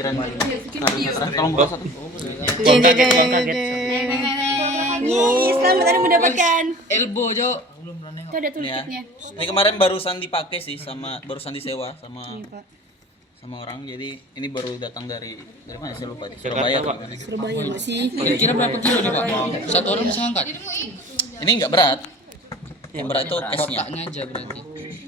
parkiran tolong bawa satu. Kaget. Selamat Anda mendapatkan. Elbow, Jo. Itu ada toolkitnya. Ini kemarin barusan dipakai sih barusan disewa sama Iya, Pak. sama orang. Jadi ini baru datang dari mana saya lupa. Surabaya atau mana. Surabaya masih. Kira-kira berapa kilo nih, Pak? Satu orang bisa angkat? Ini enggak berat. Yang berat itu case-nya. Kotaknya aja berarti.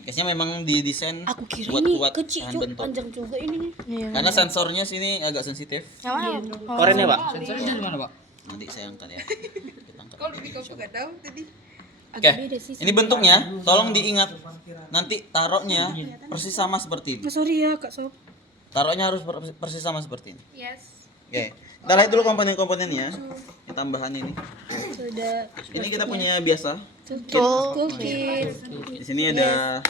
Case-nya memang didesain Aku kira buat ini kuat kecil, tahan Cuk. bentuk. Panjang juga ini nih. Iya. Karena sensornya sini agak sensitif. Yang mana? Korennya, Pak. Sensornya dari mana, Pak? Nanti saya angkat ya. Kita angkat. Agak Oke, beda sih. ini bentuknya, tolong diingat. Nanti taruhnya persis sama seperti ini. Sorry ya, Kak Sob. Taruhnya harus persis sama seperti ini. Yes. Oke, kita lihat dulu komponen-komponennya. Yang tambahan ini. Sudah. Ini kita punya biasa. Toolkit. Di sini ada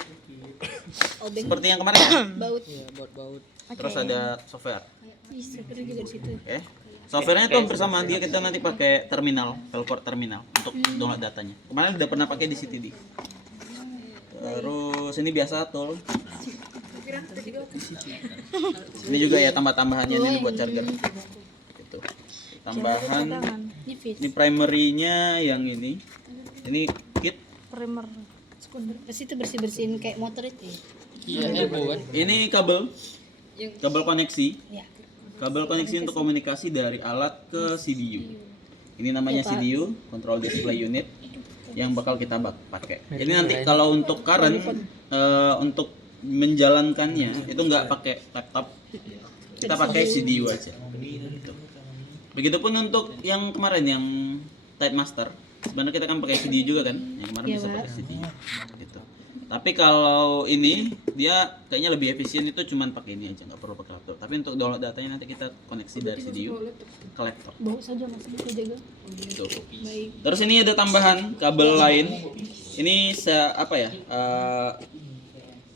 Obeng. seperti yang kemarin ya. Baut. Ya, baut-baut. Terus ada software. Ih, server juga di situ. Oke. Softwarenya itu hampir sama. Dia kita nanti pakai terminal, Velport terminal untuk download datanya. Kemarin udah pernah pakai di CTD. Terus ini biasa tool. Ini juga ya tambah-tambahannya ini buat charger. Gitu. Tambahan. Ini fit. Ini primary-nya yang ini. Ini kit. Primer. Terus itu bersih-bersihin kayak motor itu. Iya, elbow kan. Ini kabel. Kabel koneksi. Ya. Kabel koneksi untuk komunikasi dari alat ke CDU. Ini namanya CDU, Control Display Unit, yang bakal kita pakai. Jadi nanti kalau untuk current, untuk menjalankannya itu nggak pakai laptop, kita pakai CDU aja. Gitu. Begitupun untuk yang kemarin yang Type Master, sebenarnya kita kan pakai CDU juga kan, yang kemarin bisa pakai CDU. Gitu. Tapi kalau ini dia kayaknya lebih efisien itu cuman pakai ini aja, nggak perlu pakai laptop. Tapi untuk download datanya nanti kita koneksi dari CDU ke laptop. Bawa saja Mas, kita jaga. Gitu. Baik. Terus ini ada tambahan kabel lain. Ini apa ya?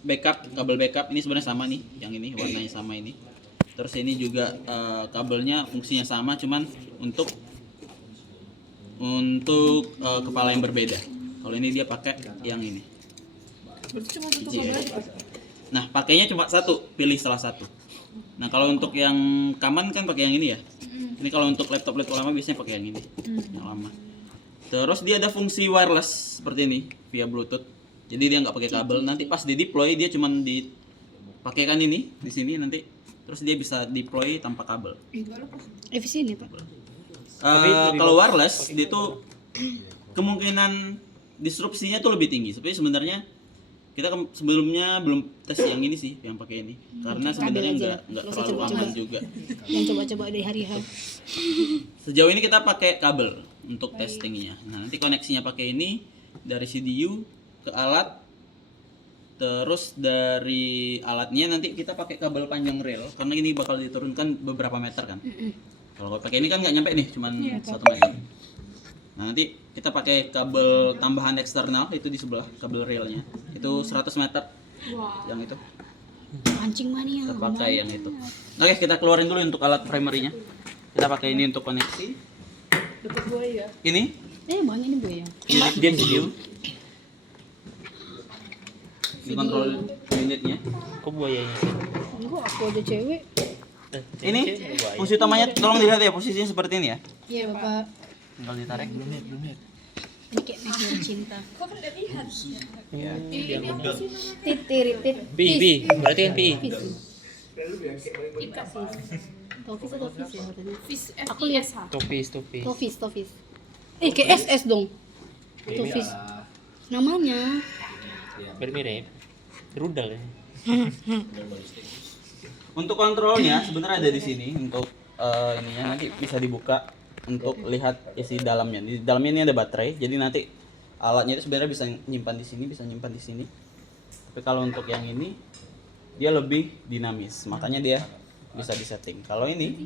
Backup, kabel backup ini sebenarnya sama nih, yang ini warnanya sama ini. Terus ini juga kabelnya fungsinya sama, cuman untuk kepala yang berbeda. Kalau ini dia pakai yang ini. Nah, pakainya cuma satu, pilih salah satu. Nah, kalau untuk yang kaman kan pakai yang ini ya. Ini kalau untuk laptop lama biasanya pakai yang ini, yang lama. Terus dia ada fungsi wireless seperti ini via Bluetooth. Jadi dia nggak pakai kabel. Nanti pas di deploy dia cuma dipakaikan ini di sini nanti. Terus dia bisa deploy tanpa kabel. Efisien ya, Pak. Kalau wireless dia tuh kemungkinan disrupsinya tuh lebih tinggi. Tapi sebenarnya kita sebelumnya belum tes yang ini sih, yang pakai ini. Karena sebenarnya nggak terlalu aman juga. Yang coba-coba dari hari-hari. Sejauh ini kita pakai kabel untuk testingnya. Nah, nanti koneksinya pakai ini dari CDU ke alat. Terus dari alatnya nanti kita pakai kabel panjang rail karena ini bakal diturunkan beberapa meter kan. Kalau pakai ini kan nggak nyampe nih, cuman 1 meter. Nah, nanti kita pakai kabel tambahan eksternal itu di sebelah kabel railnya. Itu 100 meter. Yang itu. Pancing mania. Kita pakai yang itu. Oke, kita keluarin dulu untuk alat primernya. Kita pakai ini untuk koneksi. Dapat buaya. Ini Banyak ini buaya. dia CDU. Ini kontrol unitnya. Kok buayanya? Enggak, aku aja cewek. Ini fungsi utamanya tolong dilihat ya, posisinya seperti ini ya. Iya, Bapak. Tinggal ditarik. Ini kayak media cinta. Titirit. PI, berarti kan PI. Tofis atau Fis ya katanya? Aku lihat Topis. Tofis. Kayak SS dong. Tofis. Namanya. Mirip. Rudal ya. Untuk kontrolnya sebenarnya ada di sini untuk ininya nanti bisa dibuka untuk lihat isi dalamnya. Di dalamnya ini ada baterai. Jadi nanti alatnya itu sebenarnya bisa nyimpan di sini, bisa nyimpan di sini. Tapi kalau untuk yang ini dia lebih dinamis. Makanya dia bisa disetting. Kalau ini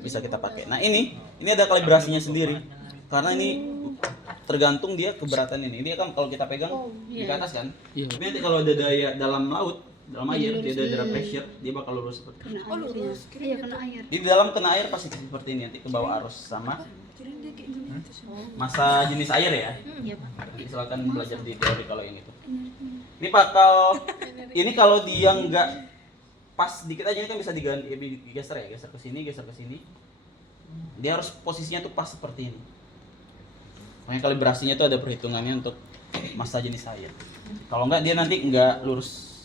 bisa kita pakai. Nah, ini ada kalibrasinya sendiri. Karena ini tergantung dia keberatan ini. Dia kan kalau kita pegang di atas kan. Iya. Tapi nanti kalau ada daya dalam laut, dalam air, dia ada daya pressure, dia bakal lurus seperti ini. lurus. Iya, kena air. Di dalam kena air pasti seperti ini, nanti ke bawah arus sama masa jenis air ya. Iya, Pak. Nanti silakan belajar di teori kalau yang itu. Ini kalau dia nggak pas dikit aja ini kan bisa diganti, geser ya, geser ke sini, geser ke sini. Dia harus posisinya tuh pas seperti ini. Makanya kalibrasinya tuh ada perhitungannya untuk massa jenis air. Kalau enggak dia nanti enggak lurus.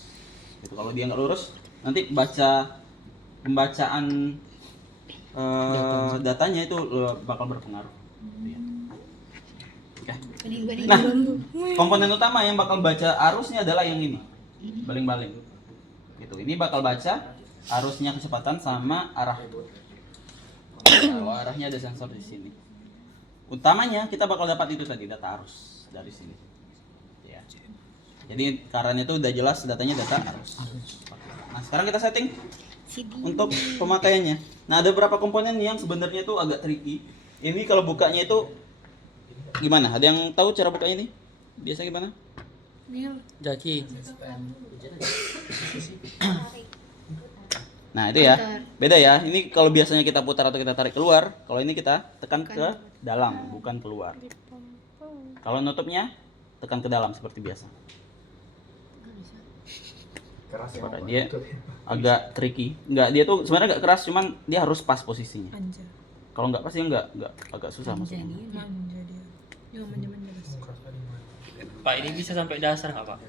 Gitu. Kalau dia enggak lurus, nanti pembacaan datanya itu bakal berpengaruh. Oke. Nah, komponen utama yang bakal baca arusnya adalah yang ini, baling-baling. Gitu. Ini bakal baca arusnya, kecepatan sama arah. Kalau arahnya ada sensor di sini. Utamanya kita bakal dapat itu tadi, data arus dari sini. Ya. Jadi karena itu udah jelas datanya data arus. Nah, sekarang kita setting untuk pemakaiannya. Nah, ada beberapa komponen yang sebenarnya itu agak tricky. Ini kalau bukanya itu gimana? Ada yang tahu cara bukanya ini? Biasa gimana? Jaki. Nah, itu ya. Beda ya. Ini kalau biasanya kita putar atau kita tarik keluar, kalau ini kita tekan ke dalam, bukan keluar. Kalau nutupnya tekan ke dalam seperti biasa. Keras ya. Maka dia agak tricky. Enggak, dia tuh sebenarnya enggak keras, cuman dia harus pas posisinya. Kalau enggak pas dia enggak agak susah masuknya. Pak, ini bisa sampai dasar nggak Pak?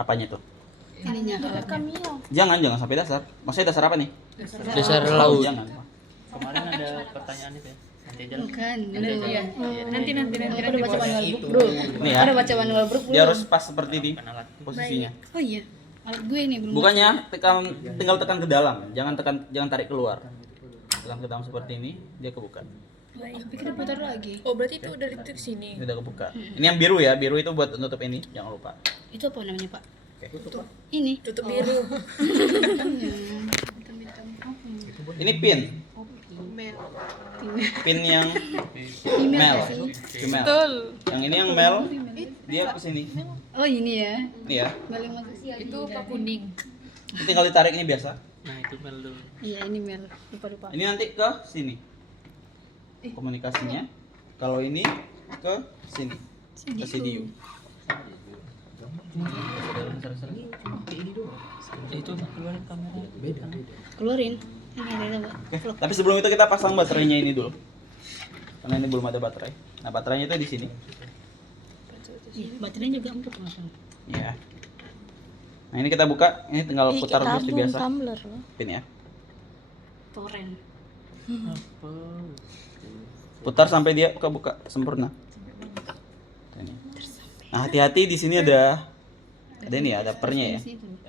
Apanya tuh? Ininya Jangan sampai dasar. Maksudnya dasar apa nih? Dasar laut. Jangan. Kemarin ada pertanyaan itu ya. Nanti aja lah. bukan. Iya. Nanti Aku udah baca manual book, Bro. Nih ya. Udah baca manual book, Bro. Dia harus pas seperti ini Bukan alat. posisinya. Oh iya. Alat gue ini belum. Bukannya tinggal tekan ke dalam, jangan tarik keluar. Tekan ke dalam seperti ini, dia kebuka. Tapi kita putar lagi. Oh, berarti itu udah di sini. Ini udah kebuka. Ini yang biru ya, biru itu buat nutup ini, jangan lupa. Itu apa namanya, Pak? Oke. Ini. Tutup biru. Ini pin. Pin yang mel. Female. Yang ini yang mel, dia ke sini. Oh, ini ya. Ini ya. Baling masuk sih. Itu apa kuning? Ini tinggal ditarik ini biasa. Nah, itu mel dulu. Iya, ini Mel. Lupa. Ini nanti ke sini. Komunikasinya. Kalau ini ke sini. Ke CDU. Itu keluarin kamera. Keluarin. Ini ada apa? Oke, tapi sebelum itu kita pasang baterainya ini dulu. Karena ini belum ada baterai. Nah, baterainya itu di sini. Iya, baterainya juga empuk langsung. Ya. Nah, ini kita buka, ini tinggal putar seperti biasa. Pin ya. Toren. Putar sampai dia kebuka sempurna. Ini. Nah, hati-hati di sini ada ini ya, ada pernya ya.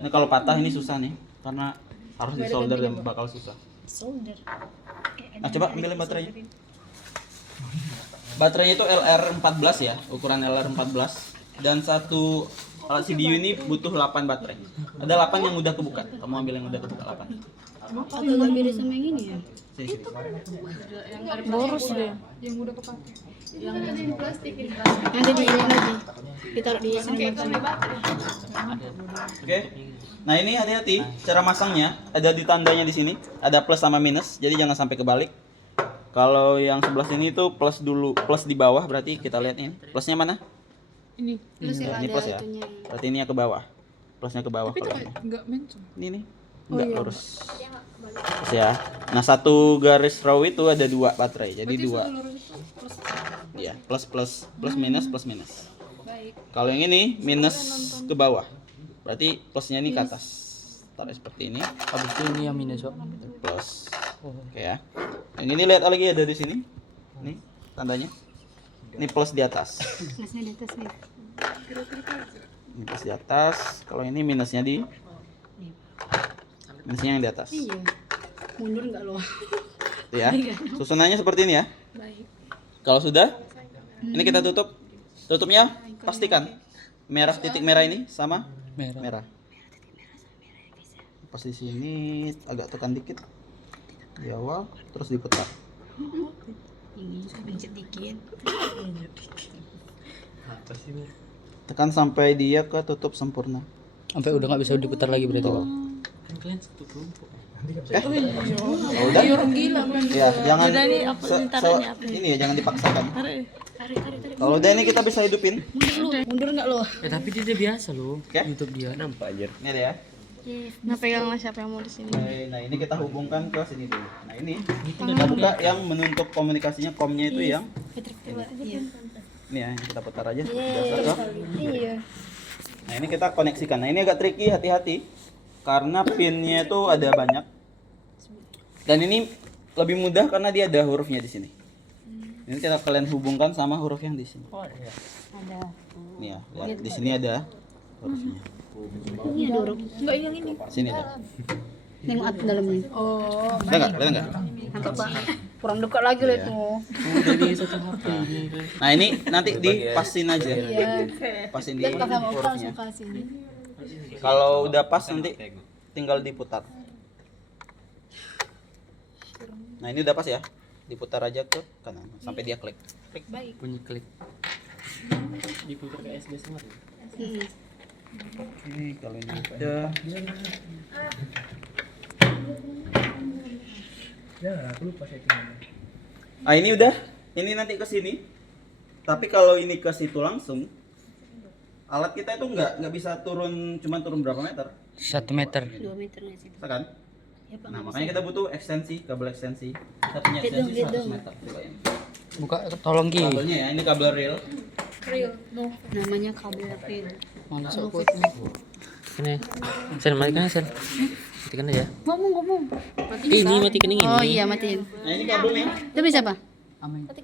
Ini kalau patah ini susah nih, karena harus disolder dan bakal susah. Solder. Nah, coba ambilin baterainya. Baterainya itu LR14 ya, ukuran LR14. Dan satu alat CDU ini butuh 8 baterai. Ada 8 yang udah kebuka. Kamu ambil yang udah kebuka 8. Agak beda sama yang ini ya. Sini. Boros deh. Yang udah kepake. Yang di plastik ini. Nanti di ini lagi. Ditaruh di sini. Oke. Nah, ini hati-hati cara masangnya, ada di tandanya di sini, ada plus sama minus. Jadi jangan sampai kebalik. Kalau yang sebelah sini itu plus dulu, plus di bawah, berarti kita lihat ini. Plusnya mana? Ini. Terus yang Ini ada plus ya. itunya. Berarti ini yang ke bawah. Plusnya ke bawah Tapi itu kalau ini. enggak mencong. Ini nih. Enggak lurus. Terus ya. Nah, satu garis row itu ada 2 baterai. Jadi 2. Iya, plus minus plus minus. Baik. Kalau yang ini minus ke bawah. Berarti plusnya ini ke atas. Taruh seperti ini. Habis itu ini yang minus, Pak. Plus. Oke ya. Yang ini lihat lagi ada di sini. Nih tandanya. Ini plus di atas. Plusnya di atas nih. Ini plus di atas. Kalau ini minusnya di minusnya yang di atas. Iya. Mundur enggak lo? Tuh ya. Susunannya seperti ini ya. Baik. Kalau sudah, ini kita tutup. Tutupnya pastikan merah, titik merah ini sama merah. Pas di sini agak tekan dikit di awal, terus diputar. Ini pencet dikit. Tekan sampai dia ke tutup sempurna. Sampai udah nggak bisa diputar lagi berarti, Pak. Kan kalian satu kelompok. Kalau udah, ya jangan ini ya jangan dipaksakan. Tarik. Kalau udah ini kita bisa hidupin. Mundur enggak lo? Tapi dia udah biasa loh. Oke. YouTube dia. Ini ada ya. Nah peganglah siapa yang mau di sini. Nah, ini kita hubungkan ke sini dulu. Nah, ini kita buka yang menutup komunikasinya komnya itu yang Iya. ini ya, yang kita putar aja. Biasa, Iya. nah, ini kita koneksikan. Nah, ini agak tricky, hati-hati. Karena pinnya itu ada banyak. Dan ini lebih mudah karena dia ada hurufnya di sini. Ini kita kalian hubungkan sama huruf yang di sini. Ada. Nih ya, lihat di sini ada hurufnya. Ini ada huruf. Enggak yang ini. Sini ada. Nengok at dalamnya. Oh. Ada nggak? Ada nggak? Nangkap Pak. Kurang dekat lagi lah itu. Jadi satu HP ini. Nah, ini nanti dipasin aja. Iya. Pasin di Dan kakak mau hurufnya. langsung ke sini. Kalau udah pas nanti tinggal diputar. Nah, ini udah pas ya. Diputar aja ke kanan sampai dia klik. Klik. Bunyi klik. Diputar ke SD semua. Ini kalau ini udah. Ah, ini udah. Ini nanti ke sini. Tapi kalau ini ke situ langsung, alat kita itu nggak bisa turun, cuma turun berapa meter? 1 meter. 2 meter nggak sih? Bisa kan? Ya Pak. Nah, makanya kita butuh ekstensi, kabel ekstensi. Kita punya ekstensi 100 meter. Coba ini. Buka tolong Ki. Kabelnya ya, ini kabel real. Real. No. Namanya kabel reel. Mana sokot. Ini. Sen matikan Sen. Matikan aja. Ngomong. Ini matikan ini. Oh iya matiin. Nah, ini kabelnya. Itu bisa Pak? Amin. Mati.